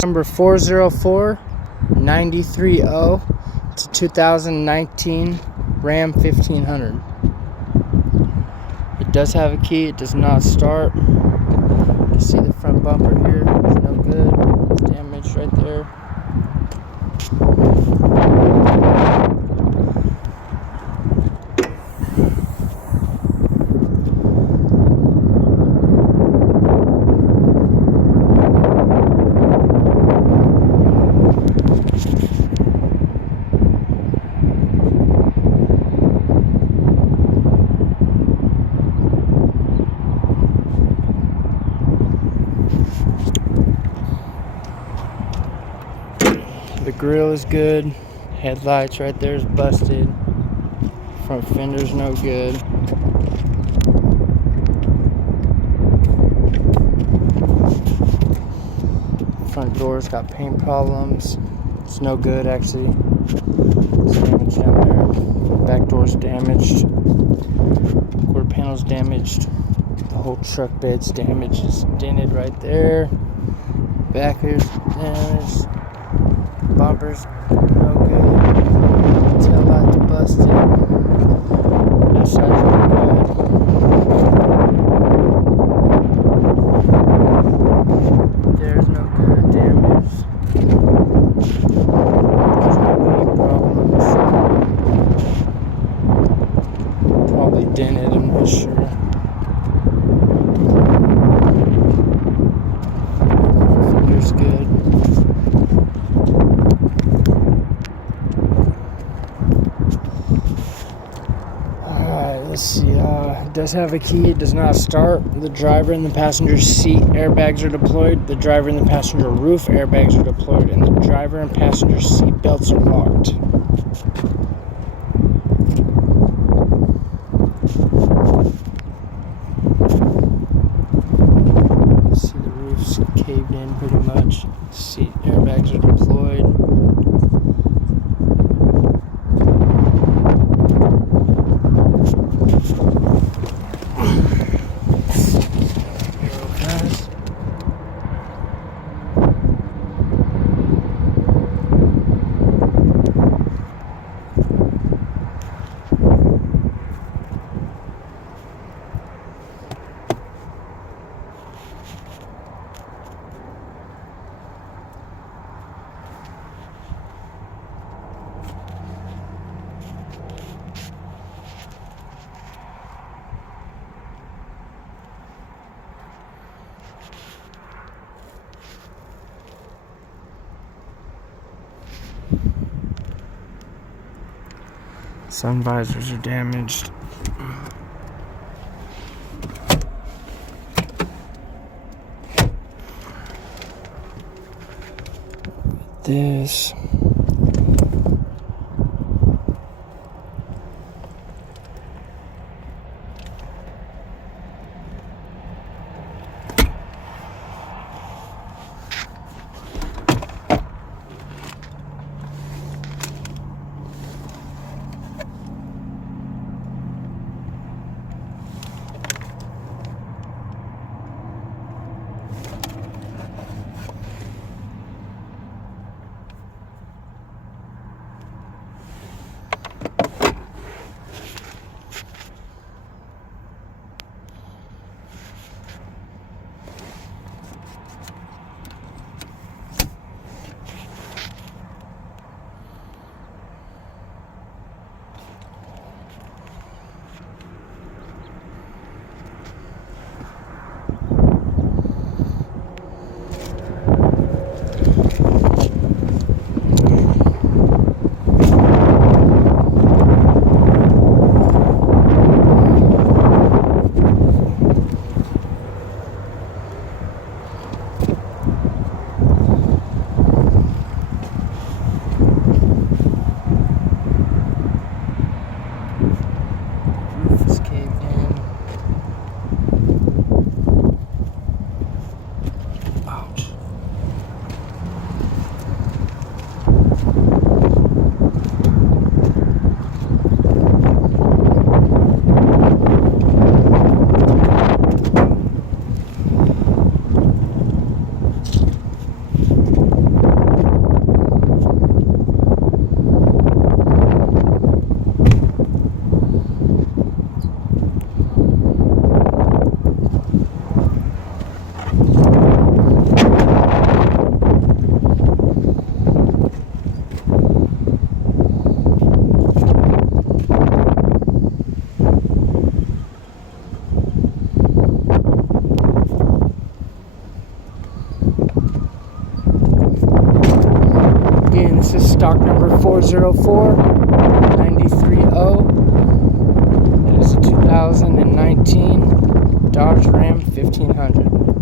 Number 404-930. It's a 2019 Ram 1500. It does have a key. It does not start. You can see the front bumper here. It's no good. It's damaged right there. The grill is good. Headlights right there is busted. Front fender's no good. Front door's got paint problems. It's no good actually. It's damaged down there. Back door's damaged. Quarter panel's damaged. The whole truck bed's damaged. It's dented right there. Back here's damaged. Bumper's no good. Tail light's busted. That side's no good. There's no good. Damage. There's no paint problems. Probably dented, I'm not sure. Fender's good. Let's see, it does have a key. It does not start. The driver and the passenger seat airbags are deployed. The driver and the passenger roof airbags are deployed. And the driver and passenger seat belts are locked. Let's see, the roof's caved in pretty much. Seat airbags are deployed. Sun visors are damaged. This. 404-930. It is a 2019 Dodge Ram 1500.